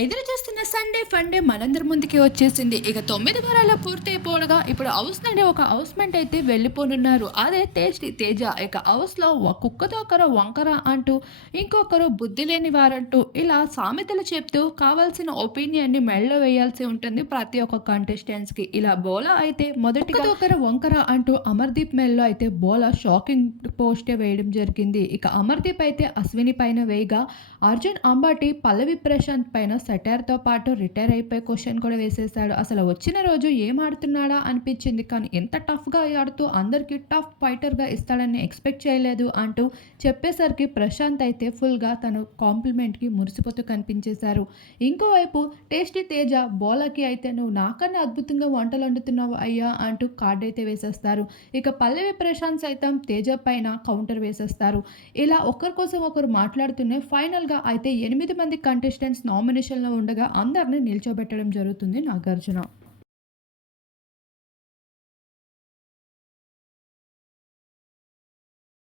ఎదురు చూస్తున్న Sunday funday మనందరి ముందుకి వచ్చేసింది. ఇక తొమ్మిది వారాల పూర్తయిపోవడగా ఇప్పుడు హౌస్ నుండి ఒక హౌస్ మెంట్ అయితే వెళ్ళిపోనున్నారు. అదే టేస్టీ తేజ. ఇక హౌస్లో ఒక కుక్కతో ఒకరు వంకర అంటూ ఇంకొకరు బుద్ధి లేని వారంటూ ఇలా సామెతలు చెప్తూ కావాల్సిన ఒపీనియన్ని మెళ్ళ వేయాల్సి ఉంటుంది ప్రతి ఒక్క కంటెస్టెంట్స్కి ఇలా బోలా అయితే మొదటిగా ఒకరు వంకర అంటూ అమర్దీప్ మెల్లో అయితే బోలా షాకింగ్ పోస్టే వేయడం జరిగింది. ఇక అమర్దీప్ అయితే అశ్విని పైన వేయగా అర్జున్ అంబాటి పల్లవి ప్రశాంత్ పైన సెటైర్తో పాటు రిటైర్ అయిపోయి క్వశ్చన్ కూడా వేసేసాడు అసలు వచ్చిన రోజు ఏం ఆడుతున్నాడా అనిపించింది. కానీ ఎంత టఫ్గా ఆడుతూ అందరికీ టఫ్ ఫైటర్గా ఇస్తాడని ఎక్స్పెక్ట్ చేయలేదు అంటూ చెప్పేసరికి ప్రశాంత్ అయితే ఫుల్గా తను కాంప్లిమెంట్కి మురిసిపోతూ కనిపించేశారు. ఇంకోవైపు టేస్టీ తేజ బోలకి అయితే నువ్వు నాకన్నా అద్భుతంగా వంటలు వండుతున్నావు అయ్యా అంటూ కార్డ్ అయితే వేసేస్తారు. ఇక పల్లవి ప్రశాంత్ సైతం తేజ పైన కౌంటర్ వేసేస్తారు. ఇలా ఒకరి కోసం ఒకరు మాట్లాడుతూనే ఫైనల్గా అయితే ఎనిమిది మంది కంటెస్టెంట్స్ పొజిషన్లో ఉండగా అందరినీ నిల్చోబెట్టడం జరుగుతుంది నాగార్జున.